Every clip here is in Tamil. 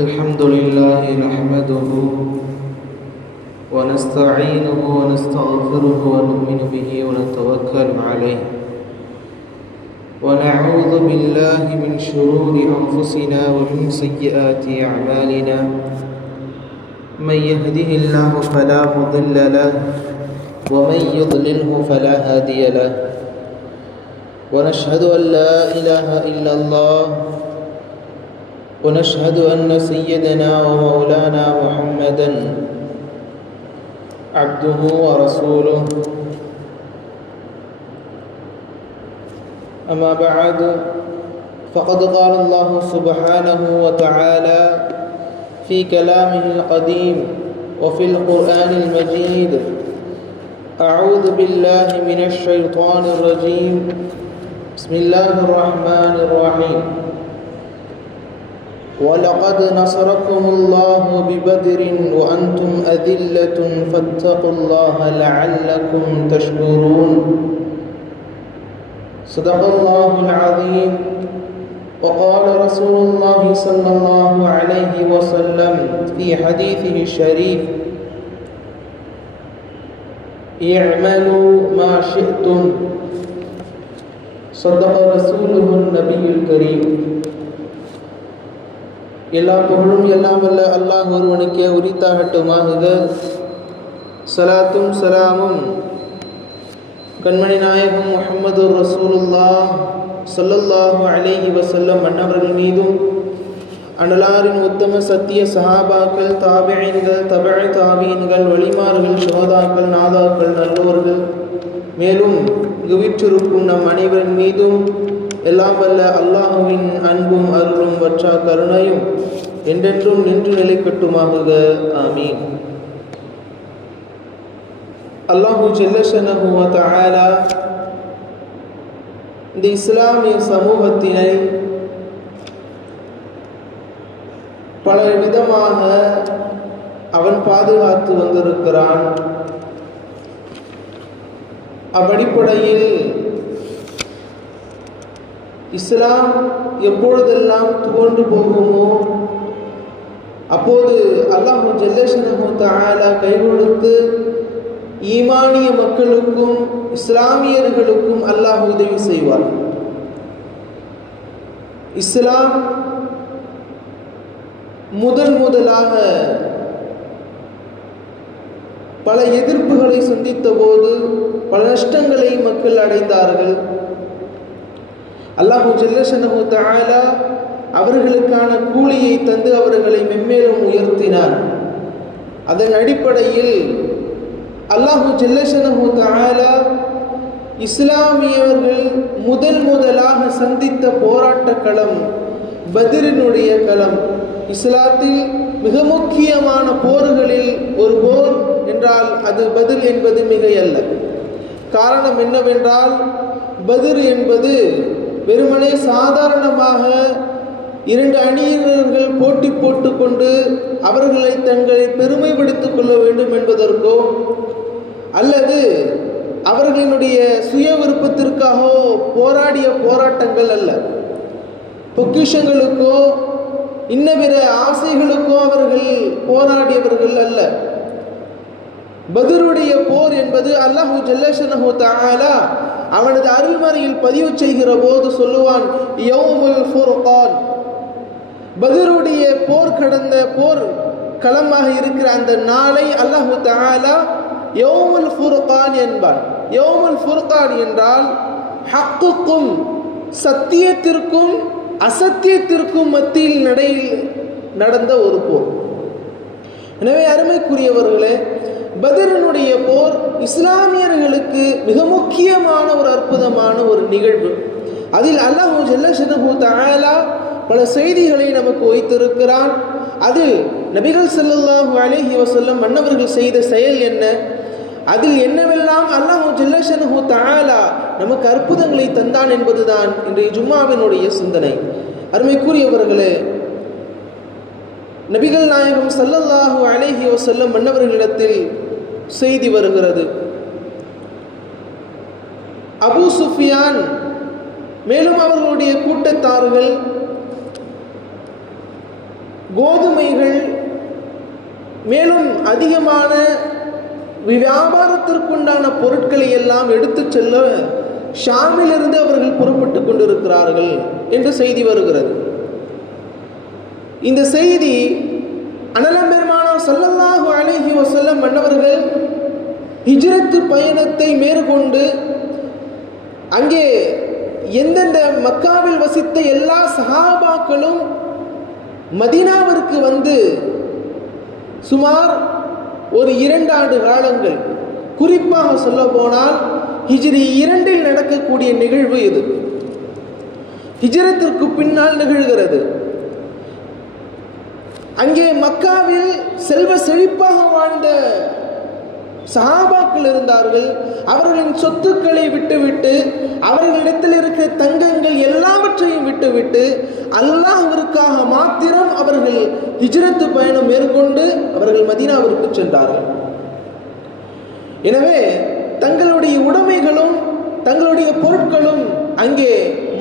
الحمد لله نحمده ونستعينه ونستغفره ونؤمن به ونتوكل عليه ونعوذ بالله من شرور أنفسنا ومن سيئات أعمالنا من يهده الله فلا مضل له ومن يضلله فلا هادي له ونشهد أن لا إله إلا الله ونشهد أن سيدنا ومولانا محمدا عبده ورسوله أما بعد فقد قال الله سبحانه وتعالى في كلامه القديم وفي القرآن المجيد أعوذ بالله من الشيطان الرجيم بسم الله الرحمن الرحيم ولقد نصركم الله ببدر وأنتم أذلة فاتقوا الله لعلكم تشكرون صدق الله العظيم وقال رسول الله صلى الله عليه وسلم في حديثه الشريف اعملوا ما شئتم صدق رسوله النبي الكريم. எல்லா புகழும் எல்லாம் வல்ல அல்லாஹ் ஒருவனுக்கே உரித்தாகட்டுமாக. ஸலாத்தும் ஸலாமும் கண்மணி நாயகம் முஹம்மது ரசூலுல்லாஹ் ஸல்லல்லாஹு அலைஹி வஸல்லம் அன்னவர்கள் மீதும் அன்னலாரின் உத்தம சத்திய சஹாபாக்கள், தாபிஈன்கள், தபஅ தாபிஈன்கள், வலிமார்கள், ஷுஹதாக்கள், நாதாக்கள், நல்லோர்கள், மேலும் வீற்றிருக்கும் நம் அனைவரின் மீதும் எல்லாம் வல்ல அல்லாஹுவின் அன்பும் அருளும் வற்றா கருணையும் என்றென்றும் நின்று நிலைக்கட்டுமாக. ஆமீன். அல்லாஹு ஜல்லஷனஹு வ தஆலா இந்த இஸ்லாமிய சமூகத்தினை பல விதமாக அவன் பாதுகாத்து வந்திருக்கிறான். அவ்வடிப்படையில் இஸ்லாம் எப்பொழுதெல்லாம் துவண்டு போகுமோ அப்போது அல்லாஹு ஜல்லஷனஹு தஆலா கை கொடுத்து ஈமானிய மக்களுக்கும் இஸ்லாமியர்களுக்கும் அல்லாஹ் உதவி செய்வார். இஸ்லாம் முதலாக பல எதிர்ப்புகளை சந்தித்த போது பல நஷ்டங்களை மக்கள் அடைந்தார்கள். அல்லாஹு ஜல்லஷனஹு தஆலா அவர்களுக்கான கூலியை தந்து அவர்களை மென்மேலும் உயர்த்தினார். அதன் அடிப்படையில் அல்லாஹு ஜல்லஷனஹு தஆலா இஸ்லாமியர்கள் முதலாக சந்தித்த போராட்ட களம் பத்ரினுடைய களம். இஸ்லாத்தில் மிக முக்கியமான போர்களில் ஒரு போர் என்றால் அது பத்ர் என்பது மிகையல்ல. காரணம் என்னவென்றால் பத்ர் என்பது வெறுமனே சாதாரணமாக இரண்டு அணியினர்கள் போட்டி போட்டுக்கொண்டு அவர்களை தங்களை பெருமைப்படுத்திக் கொள்ள வேண்டும் என்பதற்கோ அல்லது அவர்களினுடைய சுய விருப்பத்திற்காக போராடிய போராட்டங்கள் அல்ல. பொக்கிஷங்களுக்கோ இன்ன பிற ஆசைகளுக்கோ அவர்கள் போராடியவர்கள் அல்ல. பத்ருடைய போர் என்பது அல்லாஹு ஜல்லஷனஹு தஆலா அவனது அருள்மறையில் பதிவு செய்கிற போது சொல்லுவான், யௌமுல் ஃபுர்கான். பத்ருடைய போர் கடந்த போர் களமாக இருக்கிற அந்த நாளை அல்லாஹு தஆலா யௌமுல் ஃபுர்கான் என்பான். யௌமுல் ஃபுர்கான் என்றால் ஹக்குக்கும் சத்தியத்திற்கும் அசத்தியத்திற்கும் மத்தியில் நடந்த ஒரு போர். எனவே அருமைக்குரியவர்களே, பத்ரினுடைய போர் இஸ்லாமியர்களுக்கு மிக முக்கியமான ஒரு அற்புதமான ஒரு நிகழ்வு. அதில் அல்லாஹு ஜல்லஷனஹு தஆலா பல செய்திகளை நமக்கு வைத்திருக்கிறான். அதில் நபிகள் ஸல்லல்லாஹு அலைஹி வஸல்லம் மன்னவர்கள் செய்த செயல் என்ன, அதில் என்னவெல்லாம் அல்லாஹு ஜல்லஷனஹு தஆலா நமக்கு அற்புதங்களை தந்தான் என்பதுதான் இன்றைய ஜும்மாவினுடைய சிந்தனை. அருமைக்குரியவர்களே, நபிகள் நாயகம் ஸல்லல்லாஹு அலைஹி வஸல்லம் மன்னவர்களிடத்தில் செய்தி வருகிறது. அபூ சுஃபியான் மேலும் அவர்களுடைய கூட்டத்தார்கள் கோதுமைகள், மேலும் அதிகமான வியாபாரத்திற்குண்டான பொருட்களை எல்லாம் எடுத்து செல்ல ஷாமிலிருந்து அவர்கள் புறப்பட்டு கொண்டிருக்கிறார்கள் என்ற செய்தி வருகிறது. இந்த செய்தி அனலம் பெருமானார் ஸல்லல்லாஹு அலைஹி வஸல்லம் மன்னவர்கள் ஹிஜ்ரத்து பயணத்தை மேற்கொண்டு அங்கே எந்தெந்த மக்காவில் வசித்த எல்லா சஹாபாக்களும் மதீனாவிற்கு வந்து சுமார் ஒரு 2 ஆண்டு காலங்கள், குறிப்பாக சொல்ல போனால் ஹிஜ்ரி 2 நடக்கக்கூடிய நிகழ்வு இது. ஹிஜ்ரத்திற்கு பின்னால் நிகழ்கிறது. அங்கே மக்காவில் செல்வ செழிப்பாக வாழ்ந்த சஹாபாக்கள் இருந்தார்கள். அவர்களின் சொத்துக்களை விட்டுவிட்டு, அவர்களிடத்தில் இருக்கிற தங்கங்கள் எல்லாவற்றையும் விட்டுவிட்டு அல்லாஹ்விற்காக மாத்திரம் அவர்கள் ஹிஜ்ரத்து பயணம் மேற்கொண்டு அவர்கள் மதீனாவிற்கு சென்றார்கள். எனவே தங்களுடைய உடைமைகளும் தங்களுடைய பொருட்களும் அங்கே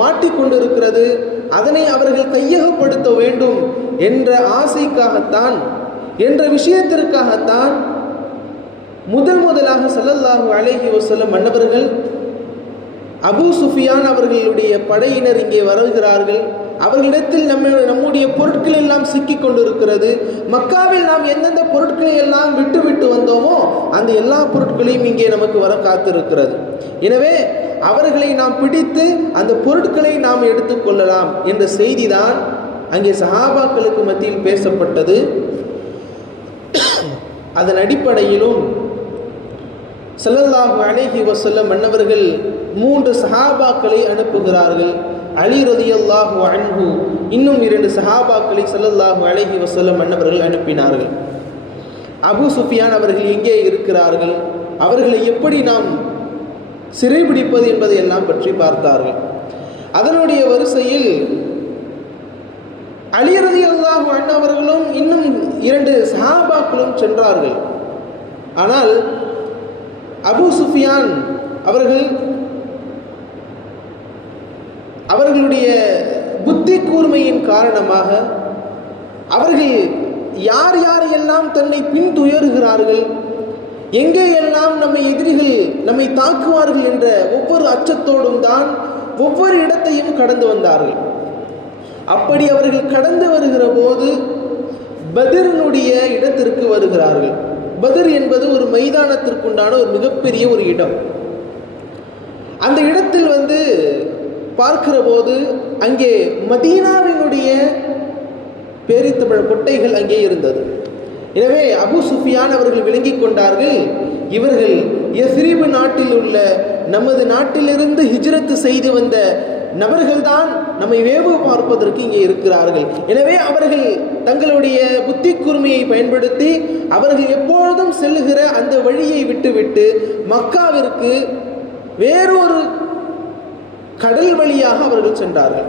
மாட்டிக்கொண்டிருக்கிறது. அதனை அவர்கள் கையகப்படுத்த வேண்டும் என்ற ஆசைக்காகத்தான், என்ற விஷயத்திற்காகத்தான் முதலாக ஸல்லல்லாஹு அலைஹி வஸல்லம் மன்னவர்கள் அபூ சுஃபியான் அவர்களுடைய படையினர் இங்கே வருகிறார்கள். அவர்களிடத்தில் நம்முடைய பொருட்கள் எல்லாம் சிக்கிக் கொண்டிருக்கிறது. மக்காவில் நாம் எந்தெந்த பொருட்களை எல்லாம் விட்டு வந்தோமோ அந்த எல்லா பொருட்களையும் இங்கே நமக்கு வர காத்திருக்கிறது. எனவே அவர்களை நாம் பிடித்து அந்த பொருட்களை நாம் எடுத்துக்கொள்ளலாம் என்ற செய்திதான் அங்கே சஹாபாக்களுக்கு மத்தியில் பேசப்பட்டது. அதன் அடிப்படையிலும் ஸல்லல்லாஹு அலைஹி வஸல்லம் மன்னவர்கள் 3 சஹாபாக்களை அனுப்புகிறார்கள். அலி ரலியல்லாஹு அன்ஹு இன்னும் 2 சஹாபாக்களை ஸல்லல்லாஹு அலைஹி வஸல்லம் மன்னவர்கள் அனுப்பினார்கள். அபூ சுஃபியான் அவர்கள் எங்கே இருக்கிறார்கள், அவர்களை எப்படி நாம் சிறைபிடிப்பது என்பதை எல்லாம் பற்றி பார்த்தார்கள். அதனுடைய வரிசையில் அலி ரலியல்லாஹு அன்ஹு அவர்களும் இன்னும் 2 சஹாபாக்களும் சென்றார்கள். ஆனால் அபூ சுஃபியான் அவர்களுடைய புத்தி கூர்மையின் காரணமாக அவர்கள் யார் யாரையெல்லாம் தன்னை பின்துயருகிறார்கள், எங்கே எல்லாம் நம்மை எதிரிகள் நம்மை தாக்குவார்கள் என்ற ஒவ்வொரு அச்சத்தோடும் தான் ஒவ்வொரு இடத்தையும் கடந்து வந்தார்கள். அப்படி அவர்கள் கடந்து வருகிற போது பத்ரினுடைய இடத்திற்கு வருகிறார்கள். பத்ர் என்பது ஒரு மைதானத்திற்குண்டான ஒரு மிகப்பெரிய ஒரு இடம். அந்த இடத்தில் வந்து பார்க்கிற போது அங்கே மதீனாவினுடைய பேரித்தமிழ் கொட்டைகள் அங்கே இருந்தது. எனவே அபூ சுஃபியான் அவர்கள் விளங்கி கொண்டார்கள், இவர்கள் யஸ்ரிப் நாட்டில் உள்ள நமது நாட்டிலிருந்து ஹிஜ்ரத்து செய்து வந்த நபர்கள்தான் நம்மை வேவு பார்ப்பதற்கு இங்கே இருக்கிறார்கள். எனவே அவர்கள் தங்களுடைய புத்தி கூர்மையை பயன்படுத்தி அவர்கள் எப்பொழுதும் செல்லுகிற அந்த வழியை விட்டுவிட்டு மக்காவிற்கு வேறொரு கடல் வழியாக அவர்கள் சென்றார்கள்.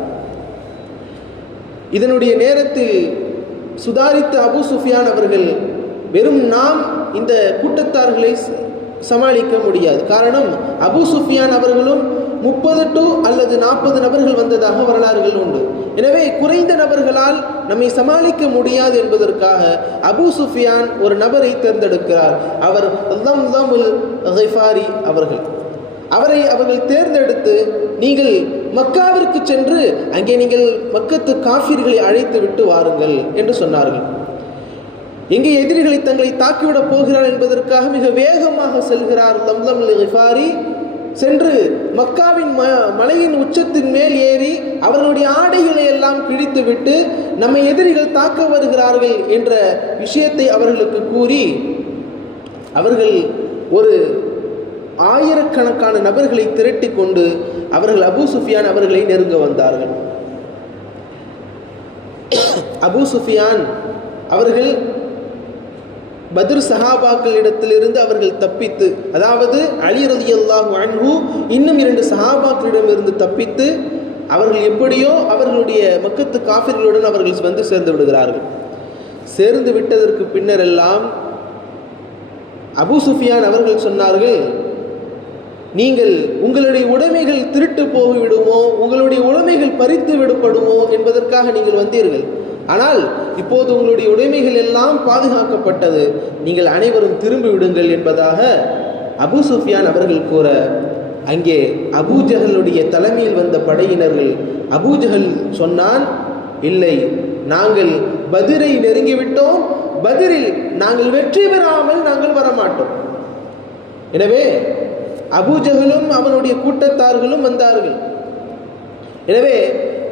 இதனுடைய நேரத்தில் சுதாரித்த அபூ சுஃபியான் அவர்கள், வெறும் நாம் இந்த கூட்டத்தார்களை சமாளிக்க முடியாது. காரணம், அபூ சுஃபியான் அவர்களும் 30 அல்லது 40 நபர்கள் வந்ததாக வரலாறுகள் உண்டு. எனவே குறைந்த நபர்களால் நம்மை சமாளிக்க முடியாது என்பதற்காக அபூ சுஃபியான் ஒரு நபரை தேர்ந்தெடுக்கிறார். அவர் தம்தமுல் கிஃபாரி அவர்கள் தேர்ந்தெடுத்து, நீங்கள் மக்காவிற்கு சென்று அங்கே நீங்கள் மக்கத்து காஃபிர்களை அழைத்து விட்டு வாருங்கள் என்று சொன்னார்கள். எங்கே எதிரிகளை தங்களை தாக்கிவிடப் போகிறார் என்பதற்காக மிக வேகமாக செல்கிறார் தம்தமுல் கிஃபாரி. சென்று மக்காவின் மலையின் உச்சத்தின் மேல் ஏறி அவர்களுடைய ஆடைகளை எல்லாம் கிழித்துவிட்டு நம்மை எதிரிகள் தாக்க வருகிறார்கள் என்ற விஷயத்தை அவர்களுக்கு கூறி அவர்கள் ஒரு ஆயிரக்கணக்கான நபர்களை திரட்டி கொண்டு அவர்கள் அபூ சுஃபியான் அவர்களை நெருங்க வந்தார்கள். அபூ சுஃபியான் அவர்கள் பத்ர் சஹாபாக்களிடத்திலிருந்து அவர்கள் தப்பித்து, அதாவது அலி ரலியல்லாஹு அன்ஹு இன்னும் 2 சஹாபாக்களிடமிருந்து தப்பித்து அவர்கள் எப்படியோ அவர்களுடைய மக்கத்து காஃபிர்களுடன் அவர்கள் வந்து சேர்ந்து விடுகிறார்கள். சேர்ந்து விட்டதற்கு பின்னரெல்லாம் அபூ சுஃபியான் அவர்கள் சொன்னார்கள், நீங்கள் உங்களுடைய உடைமைகள் திருட்டு போய்விடுமோ, உங்களுடைய உடைமைகள் பறித்து விடப்படுமோ என்பதற்காக நீங்கள் வந்தீர்கள். ஆனால் இப்போது உங்களுடைய உடைமைகள் எல்லாம் பாதுகாக்கப்பட்டது, நீங்கள் அனைவரும் திரும்பி விடுங்கள் என்பதாக அபூ சுஃபியான் அவர்கள் கூற, அங்கே அபூஜஹலுடைய தலைமையில் வந்த படையினர்கள், அபூஜஹல் சொன்னான், இல்லை, நாங்கள் பத்ரை நெருங்கிவிட்டோம், பத்ரில் நாங்கள் வெற்றி பெறாமல் நாங்கள் வரமாட்டோம். எனவே அபூஜஹலும் அவனுடைய கூட்டத்தார்களும் வந்தார்கள். எனவே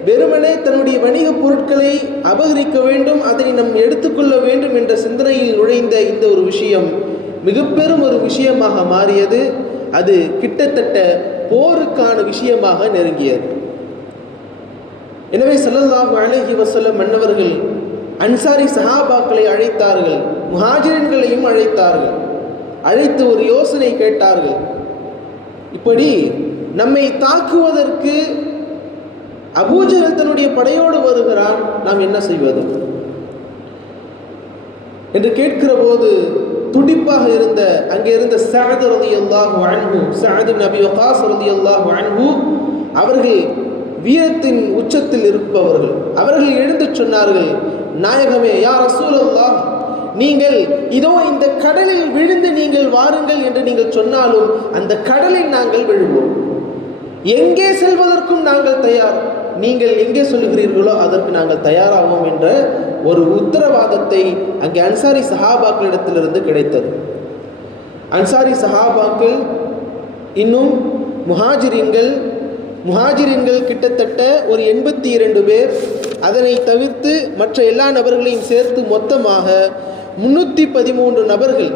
வெறுமனே தன்னுடைய வணிக பொருட்களை அபகரிக்க வேண்டும், அதனை நாம் எடுத்துக்கொள்ள வேண்டும் என்ற சிந்தனையில் நுழைந்த இந்த ஒரு விஷயம் மிக பெரும் ஒரு விஷயமாக மாறியது. அது கிட்டத்தட்ட போருக்கான விஷயமாக நெருங்கியது. எனவே ஸல்லல்லாஹு அலைஹி வஸல்லம் மன்னவர்கள் அன்சாரி சஹாபாக்களை அழைத்தார்கள், முஹாஜிரின்களையும் அழைத்தார்கள். அழைத்து ஒரு யோசனை கேட்டார்கள். இப்படி நம்மை தாக்குவதற்கு அபூஜஹல் தன்னுடைய படையோடு வருகிறான், நாம் என்ன செய்வது என்று கேட்கிற போது துடிப்பாக இருந்த அங்கே இருந்த சஅத் ரலியல்லாஹு அன்ஹு, சஅத் இப்னு அபி வக்காஸ் ரலியல்லாஹு அன்ஹு அவர்கள் வீரத்தின் உச்சத்தில் இருப்பவர்கள். அவர்கள் எழுந்து சொன்னார்கள், நாயகமே, யா ரசூலல்லாஹ், நீங்கள் இதோ இந்த கடலில் விழுந்து நீங்கள் வாருங்கள் என்று நீங்கள் சொன்னாலும் அந்த கடலில் நாங்கள் விழுவோம். எங்கே செல்வதற்கும் நாங்கள் தயார், நீங்கள் எங்கே சொல்லுகிறீர்களோ அதற்கு நாங்கள் தயாராகும் என்ற ஒரு உத்தரவாதத்தை அங்கே அன்சாரி சஹாபாக்களிடத்திலிருந்து கிடைத்தது. அன்சாரி சஹாபாக்கள் இன்னும் முஹாஜிரின்கள் கிட்டத்தட்ட ஒரு 82 பேர், அதனை தவிர்த்து மற்ற எல்லா நபர்களையும் சேர்த்து மொத்தமாக 313 நபர்கள்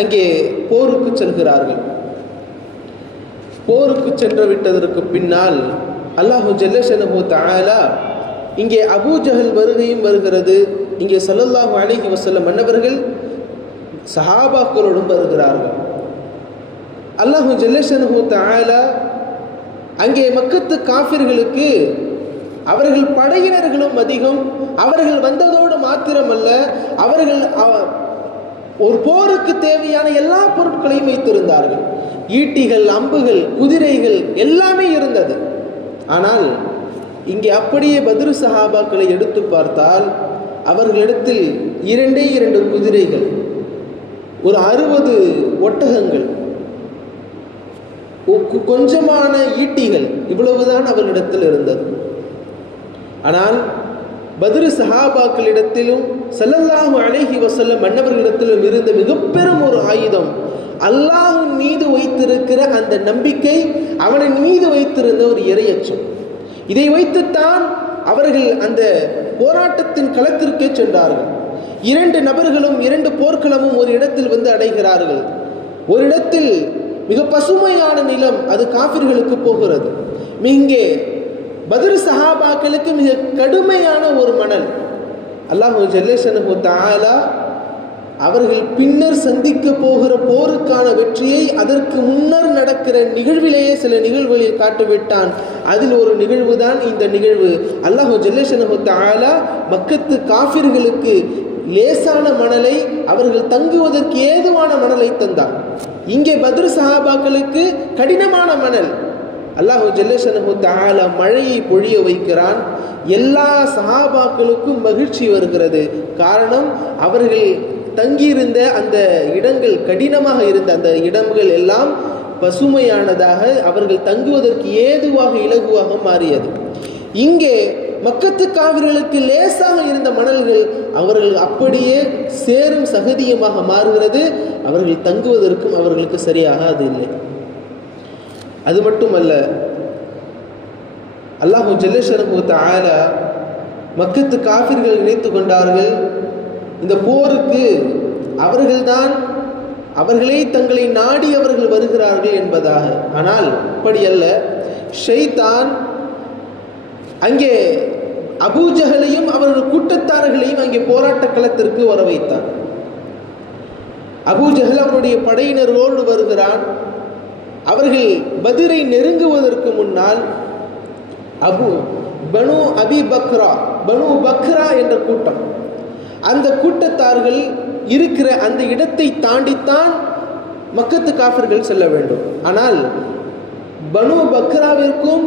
அங்கே போருக்கு செல்கிறார்கள். போருக்கு சென்று விட்டதற்கு பின்னால் அல்லாஹு ஜல்லஷனஹு தஆலா இங்கே அபூஜஹல் வருகையும் வருகிறது. இங்கே ஸல்லல்லாஹு அலைஹி வஸல்லம் மன்னவர்கள் சஹாபாக்களோடும் வருகிறார்கள். அல்லாஹு ஜல்லஷனஹு தஆலா அங்கே மக்கத்து காஃபிர்களுக்கு அவர்கள் படையினர்களும் அதிகம், அவர்கள் வந்ததோடு மாத்திரமல்ல, அவர்கள் ஒரு போருக்கு தேவையான எல்லா பொருட்களையும் வைத்திருந்தார்கள். ஈட்டிகள், அம்புகள், குதிரைகள் எல்லாமே இருந்தது. ஆனால் இங்கே அப்படியே பத்ரு சஹாபாக்களை எடுத்து பார்த்தால் அவர்களிடத்தில் 2 குதிரைகள், ஒரு 60 ஒட்டகங்கள், கொஞ்சமான ஈட்டிகள், இவ்வளவுதான் அவர்களிடத்தில் இருந்தது. ஆனால் பத்ரு சஹாபாக்களிடத்திலும் ஸல்லல்லாஹு அலைஹி வஸல்லம் மன்னவர்களிடத்திலும் இருந்த மிக பெரும் ஒரு ஆயுதம் அல்லாஹ்வின் மீது வைத்திருக்கிற அந்த நம்பிக்கை, அவனின் மீது வைத்திருந்த ஒரு இறையச்சம். இதை வைத்துத்தான் அவர்கள் அந்த போராட்டத்தின் களத்திற்கே சென்றார்கள். 2 நபர்களும் 2 போர்க்களமும் ஒரு இடத்தில் வந்து அடைகிறார்கள். ஒரு இடத்தில் மிக பசுமையான நிலம், அது காஃபிர்களுக்கு போகிறது. இங்கே பத்ரு சஹாபாக்களுக்கு மிக கடுமையான ஒரு மணல். அல்லாஹு ஜல்லஷனஹு தஆலா அவர்கள் பின்னர் சந்திக்க போகிற போருக்கான வெற்றியை அதற்கு முன்னர் நடக்கிற நிகழ்விலேயே சில நிகழ்வுகளில் காட்டிவிட்டான். அதில் ஒரு நிகழ்வு தான் இந்த நிகழ்வு. அல்லாஹு ஜல்லஷனஹு தஆலா மக்கத்து காஃபிர்களுக்கு லேசான மணலை, அவர்கள் தங்குவதற்கு ஏதுவான மணலை தந்தான். இங்கே பத்ரு சஹாபாக்களுக்கு கடினமான மணல். அல்லாஹு ஜல்லஷனஹு தஆலா மழையை பொழிய வைக்கிறான். எல்லா சஹாபாக்களுக்கும் மகிழ்ச்சி வருகிறது. காரணம், அவர்கள் தங்கியிருந்த அந்த இடங்கள், கடினமாக இருந்த அந்த இடங்கள் எல்லாம் பசுமையானதாக, அவர்கள் தங்குவதற்கு ஏதுவாக இலகுவாக மாறியது. இங்கே மக்கத்து காவிர்களுக்கு லேசாக இருந்த மணல்கள் அவர்கள் அப்படியே சேரும் சகதியமாக மாறுகிறது. அவர்கள் தங்குவதற்கும் அவர்களுக்கு சரியாக அது இல்லை. அது மட்டுமல்ல, அல்லாஹு ஜல்லஷனஹு தஆலா மக்கத்து காஃபிர்கள் நினைத்து கொண்டார்கள், இந்த போருக்கு அவர்களே தங்களை நாடி அவர்கள் வருகிறார்கள் என்பதாக. ஆனால் அப்படி அல்ல. ஷைத்தான் அங்கே அபூஜஹலையும் அவர்கள் கூட்டத்தார்களையும் அங்கே போராட்ட களத்திற்கு வர வைத்தான். அபூஜஹல் அவனுடைய படையினரோடு வருகிறான். அவர்கள் பத்ரை நெருங்குவதற்கு முன்னால் பனு பக்ரா என்ற கூட்டம், அந்த கூட்டத்தார்கள் இருக்கிற அந்த இடத்தை தாண்டித்தான் மக்கத்து காஃபிர்கள் செல்ல வேண்டும். ஆனால் பனு பக்ராவிற்கும்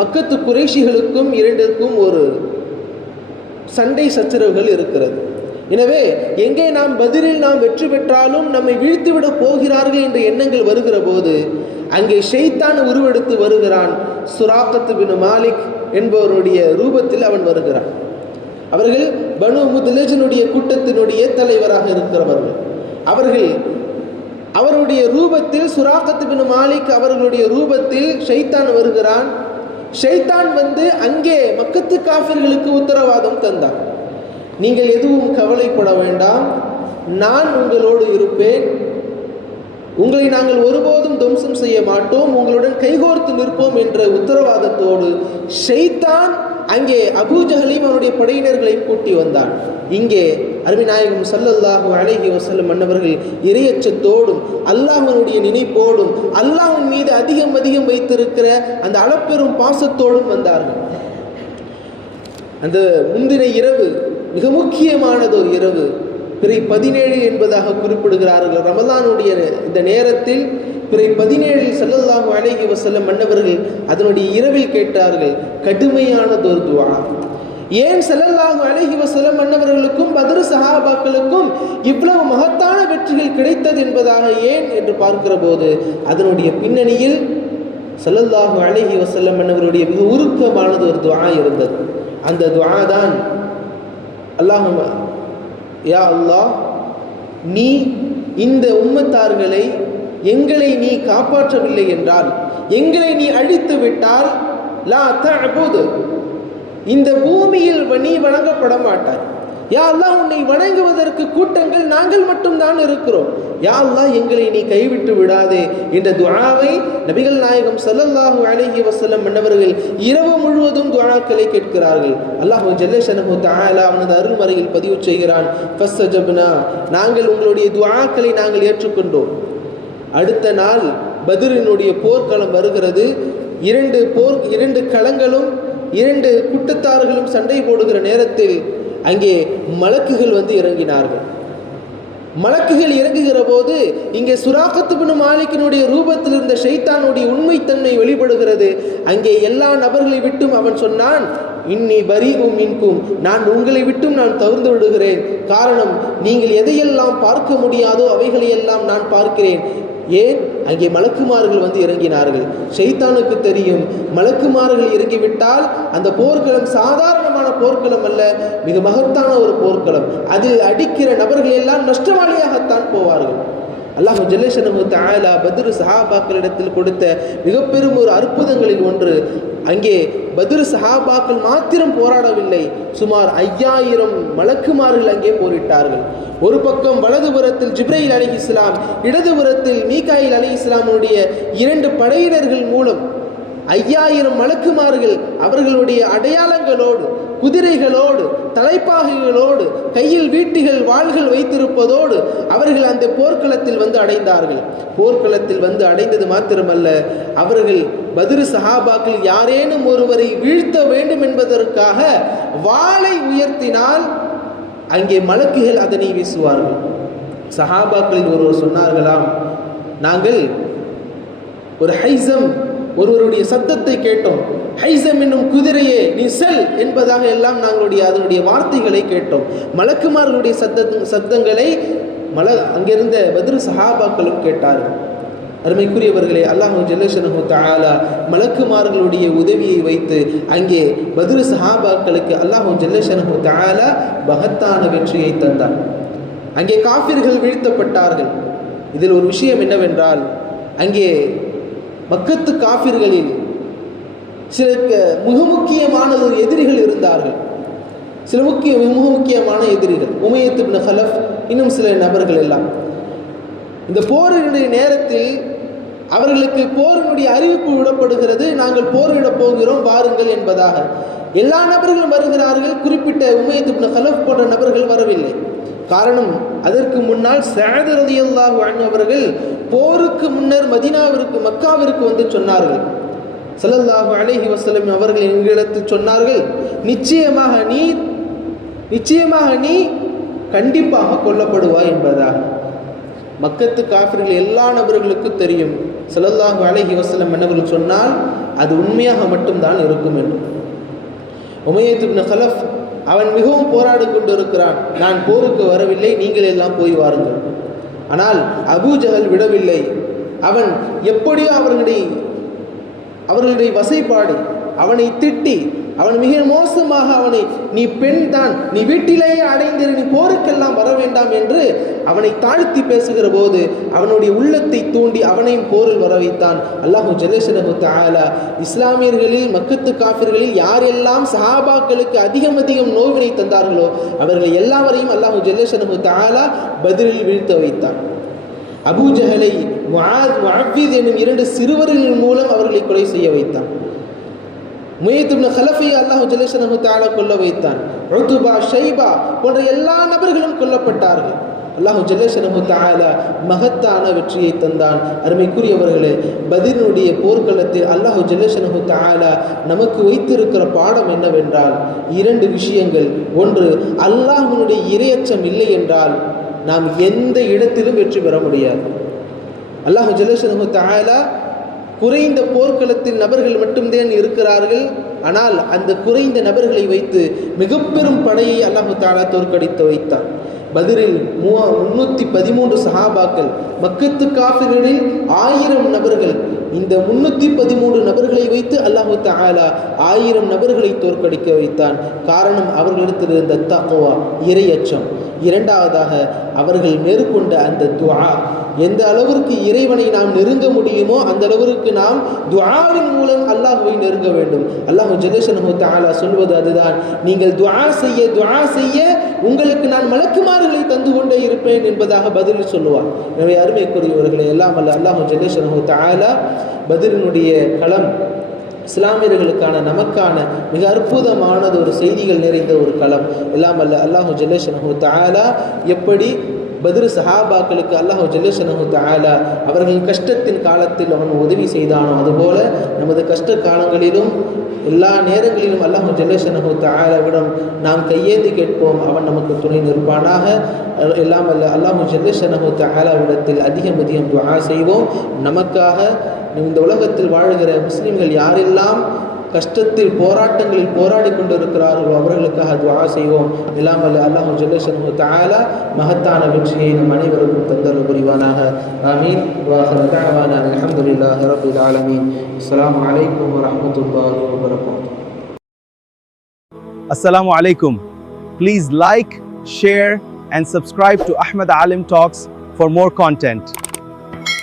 மக்கத்து குறைஷிகளுக்கும் 2க்கும் ஒரு சண்டை சச்சரவுகள் இருக்கிறது. எனவே எங்கே நாம் பதிலில் நாம் வெற்றி பெற்றாலும் நம்மை வீழ்த்திவிட போகிறார்கள் என்ற எண்ணங்கள் வருகிற போது அங்கே ஷைத்தான் உருவெடுத்து வருகிறான். சுராக்கத் பின் மாலிக் என்பவருடைய ரூபத்தில் அவன் வருகிறான். அவர்கள் பனு முத்லஜினுடைய கூட்டத்தினுடைய தலைவராக இருக்கிறவர்கள். அவருடைய ரூபத்தில் சுராக்கத் பின் மாலிக் அவர்களுடைய ரூபத்தில் ஷைத்தான் வருகிறான். ஷைத்தான் வந்து அங்கே மக்கத்து காஃபிர்களுக்கு உத்தரவாதம் தந்தான். நீங்கள் எதுவும் கவலைப்பட வேண்டாம், நான் உங்களோடு இருப்பேன், உங்களை நாங்கள் ஒருபோதும் துவம்சம் செய்ய மாட்டோம், உங்களுடன் கைகோர்த்து நிற்போம் என்ற உத்தரவாதத்தோடு ஷைத்தான் அங்கே அபூ ஜஹலையும் அவருடைய படையினர்களையும் கூட்டி வந்தான். இங்கே அருமை நாயகம் ஸல்லல்லாஹு அலைஹி வஸல்லம் மன்னவர்கள் இறையச்சத்தோடும் அல்லாஹ்வினுடைய நினைப்போடும் அல்லாஹ்வின் மீது அதிகம் வைத்திருக்கிற அந்த அளப்பெரும் பாசத்தோடும் வந்தார்கள். அந்த முந்தின இரவு மிக முக்கியமானது ஒரு இரவு, பிறை 17 என்பதாக குறிப்பிடுகிறார்கள். ரமலானுடைய இந்த நேரத்தில் பிறை 17 ஸல்லல்லாஹு அலைஹி வஸல்லம் மன்னவர்கள் அதனுடைய இரவில் கேட்டார்கள் கடுமையானதொரு துஆ. ஏன் ஸல்லல்லாஹு அலைஹி வஸல்லம் மன்னவர்களுக்கும் பத்ர் சஹாபாக்களுக்கும் இவ்வளவு மகத்தான வெற்றிகள் கிடைத்தது என்பதாக ஏன் என்று பார்க்கிற போது அதனுடைய பின்னணியில் ஸல்லல்லாஹு அலைஹி வஸல்லம் மன்னவர்களுடைய மிக உருக்கமானது ஒரு துஆ இருந்தது. அந்த துஆ தான், அல்லாஹும்ம யா அல்லாஹ், நீ இந்த உம்மத்தார்களை எங்களை நீ காப்பாற்றவில்லை என்றால், எங்களை நீ அழித்து விட்டால், லா தஅபுது, இந்த பூமியில் நீ வணங்கப்பட மாட்டாய். யா அல்லாஹ், உன்னை வணங்குவதற்கு கூட்டங்கள் நாங்கள் மட்டும்தான் இருக்கிறோம். யா அல்லாஹ், எங்களை நீ கைவிட்டு விடாதே என்ற துஆவை நபிகள் நாயகம் ஸல்லல்லாஹு அலைஹி வஸல்லம் மன்னவர்கள் இரவு முழுவதும் துஆக்களை கேட்கிறார்கள். அல்லாஹ் ஜல்ல ஷனஹு தஆலா அவனது அருள்மறையில் பதிவு செய்கிறான், ஃபஸ்ஸஜப்னா, நாங்கள் உங்களுடைய துஆக்களை நாங்கள் ஏற்றுக்கொண்டோம். அடுத்த நாள் பத்ரினுடைய போர்க்களம் வருகிறது. இரண்டு களங்களும் 2 கூட்டத்தார்களும் சண்டை போடுகிற நேரத்தில் அங்கே மலக்குகள் வந்து இறங்கினார்கள். மலக்குகள் இறங்குகிற போது இங்கே சுராக்கத் பின் மாலிக்கினுடைய ரூபத்தில் இருந்த ஷைத்தானுடைய உண்மைத்தன்மை வெளிப்படுகிறது. அங்கே எல்லா நபர்களை விட்டும் அவன் சொன்னான், இன்னி பரீஉம் மின்கும், நான் உங்களை விட்டும் நான் தவிர்த்து விடுகிறேன். காரணம், நீங்கள் எதையெல்லாம் பார்க்க முடியாதோ அவைகளையெல்லாம் நான் பார்க்கிறேன். ஏன்? அங்கே மலக்குமார்கள் வந்து இறங்கினார்கள். ஷைத்தானுக்கு தெரியும், மலக்குமார்கள் இறங்கிவிட்டால் அந்த போர்க்களம் சாதாரணமான போர்க்களம் அல்ல, மிக மகத்தான ஒரு போர்க்களம். அதில் அடிக்கிற நபர்கள் எல்லாம் நஷ்டவாளியாகத்தான் போவார்கள். அல்லாஹ் ஜல்ல ஷனஹு தஆலா பத்ர் சஹாபாக்களிடத்தில் கொடுத்த மிக பெரும் ஒரு அற்புதங்களில் ஒன்று, அங்கே பத்ர் சஹாபாக்கள் மாத்திரம் போராடவில்லை, சுமார் 5000 மலக்குமார்கள் அங்கே போரிட்டார்கள். ஒரு பக்கம் வலதுபுறத்தில் ஜிப்ரீல் அலைஹிஸ்ஸலாம், இடதுபுறத்தில் மீகாயில் அலைஹிஸ்ஸலாமுடைய 2 படையினர்கள் மூலம் 5000 மலக்குமார்கள் அவர்களுடைய அடையாளங்களோடு, குதிரைகளோடு, தலைப்பாகைகளோடு, கையில் வீட்டிகள் வாள்கள் வைத்திருப்பதோடு அவர்கள் அந்த போர்க்களத்தில் வந்து அடைந்தார்கள். போர்க்களத்தில் வந்து அடைந்தது மாத்திரமல்ல, அவர்கள் பத்ர் சஹாபாக்கள் யாரேனும் ஒருவரை வீழ்த்த வேண்டும் என்பதற்காக வாளை உயர்த்தினால் அங்கே மலக்குகள் அதனை வீசுவார்கள். சஹாபாக்களில் ஒருவர் சொன்னார்களாம், நாங்கள் ஒரு ஹைசம் ஒருவருடைய சத்தத்தை கேட்டோம், ஹைசம் என்னும் குதிரையே நீ செல் என்பதாக எல்லாம் அதனுடைய வார்த்தைகளை கேட்டோம். மலக்குமார்களுடைய சத்தங்களை அங்கிருந்த பத்ர் சஹாபாக்களும் கேட்டார்கள். அருமைக்குரியவர்களே, அல்லாஹ் ஜல்ல ஷனஹு தஆலா மலக்குமார்களுடைய உதவியை வைத்து அங்கே பத்ர் சஹாபாக்களுக்கு அல்லாஹ் ஜல்ல ஷனஹு தஆலா மகத்தான வெற்றியை தந்தார். அங்கே காஃபிர்கள் வீழ்த்தப்பட்டார்கள். இதில் ஒரு விஷயம் என்னவென்றால், அங்கே மக்கத்து காஃபிர்களில் சில மிக முக்கியமான ஒரு எதிரிகள் இருந்தார்கள். மிக முக்கியமான எதிரிகள் உமையத் இப்னு ஹலஃப், இன்னும் சில நபர்கள் எல்லாம். இந்த போரினுடைய நேரத்தில் அவர்களுக்கு போரினுடைய அறிவிப்பு விடப்படுகிறது, நாங்கள் போரிடப் போகிறோம் வாருங்கள் என்பதாக. எல்லா நபர்களும் வருகிறார்கள், குறிப்பிட்ட உமையத் இப்னு ஹலஃப் போன்ற நபர்கள் வரவில்லை. காரணம், அதற்கு முன்னால் ஸஅத் ரலியல்லாஹு அன்ஹு அவர்கள் போருக்கு முன்னர் மக்காவிற்கு வந்து சொன்னார்கள். ஸல்லல்லாஹு அலைஹி வஸல்லம் அவர்கள் எங்களிடத்தில் சொன்னார்கள், நிச்சயமாக நீ கண்டிப்பாக கொல்லப்படுவாய் என்பதாக. மக்கத்து காஃபிர்கள் எல்லா நபர்களுக்கும் தெரியும், ஸல்லல்லாஹு அலைஹி வஸல்லம் அவர்கள் சொன்னால் அது உண்மையாக மட்டும்தான் இருக்கும் என்று. உமையத் இப்னு ஹலஃப் அவன் மிகவும் போராடி கொண்டிருக்கிறான், நான் போருக்கு வரவில்லை, நீங்கள் எல்லாம் போய் வாருங்கள். ஆனால் அபூ ஜஹல் விடவில்லை. அவன் எப்படியோ அவர்களுடைய வசைப்பாடு, அவனை திட்டி, அவன் மிக மோசமாக அவனை, நீ பெண் தான், நீ வீட்டிலேயே அடைந்திரு, நீ போருக்கெல்லாம் வர வேண்டாம் என்று அவனை தாழ்த்தி பேசுகிற போது அவனுடைய உள்ளத்தை தூண்டி அவனையும் போரில் வர வைத்தான். அல்லாஹு ஜல்லஷனஹு தஆலா இஸ்லாமியர்களில், மக்கத்து காஃபிர்களில் யாரெல்லாம் சஹாபாக்களுக்கு அதிகம் நோவினை தந்தார்களோ அவர்களை எல்லாவரையும் அல்லாஹு ஜல்லஷனஹு தஆலா பத்ரில் வீழ்த்த வைத்தான். அபூ ஜஹலை முஆத், முஅவ்வித் என்னும் 2 சிறுவர்களின் மூலம் அவர்களை கொலை செய்ய வைத்தான். முயத் இப்னு கலஃபை அல்லாஹு ஜல்லஷனஹு தஆலா கொல்ல வைத்தான். உத்பா, ஷைபா போன்ற எல்லா நபர்களும் கொல்லப்பட்டார்கள். அல்லாஹு ஜல்லஷனஹு தஆலா மகத்தான வெற்றியை தந்தான். அருமைக்குரியவர்களே, பத்ரினுடைய போர்க்களத்தில் அல்லாஹு ஜல்லஷனஹு தஆலா நமக்கு வைத்திருக்கிற பாடம் என்னவென்றால் 2 விஷயங்கள். ஒன்று, அல்லாஹ்வினுடைய இறையச்சம் இல்லை என்றால் நாம் எந்த இடத்திலும் வெற்றி பெற முடியாது. அல்லாஹு ஜல்லஷனஹு தஆலா குறைந்த போர்க்களத்தில் நபர்கள் மட்டும்தான் இருக்கிறார்கள். ஆனால் அந்த குறைந்த நபர்களை வைத்து மிக பெரும் படையை அல்லாஹு தஆலா தோற்கடித்து வைத்தார். பத்ரில் 313 சஹாபாக்கள், மக்கத்து காஃபிர்களில் 1000 நபர்கள். இந்த 313 நபர்களை வைத்து அல்லாஹு தஆலா 1000 நபர்களை தோற்கடிக்க வைத்தான். காரணம், அவர்களிடத்தில் இருந்த தக்வா, இறையச்சம். இரண்டாவதாக அவர்கள் மேற்கொண்ட அந்த துஆ. எந்த அளவிற்கு இறைவனை நாம் நெருங்க முடியுமோ அந்த அளவிற்கு நாம் துஆவின் மூலம் அல்லாஹ்வை நெருங்க வேண்டும். அல்லாஹு ஜல்லஷனஹு தஆலா சொல்வது அதுதான், நீங்கள் துஆ செய்ய உங்களுக்கு நான் மலக்குமார்களை தந்து கொண்டே இருப்பேன் என்பதாக பதில் சொல்லுவார். எனவே அருமைக்குரியவர்களே, எல்லாம் அல்ல அல்லாஹு ஜல்லஷனஹு தஆலா பத்ரினுடைய களம் இஸ்லாமியர்களுக்கான, நமக்கான மிக அற்புதமானது, ஒரு செய்திகள் நிறைந்த ஒரு களம். எல்லாம் அல்ல அல்லாஹு ஜல்லஷனஹு தஆலா எப்படி பத்ரு சஹாபாக்களுக்கு அல்லாஹு ஜல்லஷனஹு தஆலா அவர்கள் கஷ்டத்தின் காலத்தில் அவன் உதவி செய்தானோ அதுபோல நமது கஷ்ட காலங்களிலும் எல்லா நேரங்களிலும் அல்லாஹு ஜல்லஷனஹு தஆலாவிடம் நாம் கையேந்தி கேட்போம். அவன் நமக்கு துணை நிற்பானாக. எல்லாம் அல்ல அல்லாஹு ஜல்லஷனஹு தஆலாவிடத்தில் அதிகம் துஆ செய்வோம். நமக்காக இந்த உலகத்தில் வாழ்கிற முஸ்லிம்கள் யாரெல்லாம் கஷ்டத்தில், போராட்டங்களில் போராடி கொண்டிருக்கிறார்களோ அவர்களுக்காக துஆ செய்வோம். எல்லாம் அல்ல அல்லாஹு ஜல்லஷனஹு தஆலா மகத்தான வெற்றியை நம் அனைவருக்கும் தந்தருள் புரிவானாக. ஆமீன். வாஹிரு தஅவானா அல்ஹம்துலில்லாஹி ரப்பில் ஆலமீன். அஸ்ஸலாமு அலைக்கும் வரஹ்மத்துல்லாஹி வபரகாத்துஹு. Assalamu alaikum. Please like, share and subscribe to Ahmad Alim Talks for more content.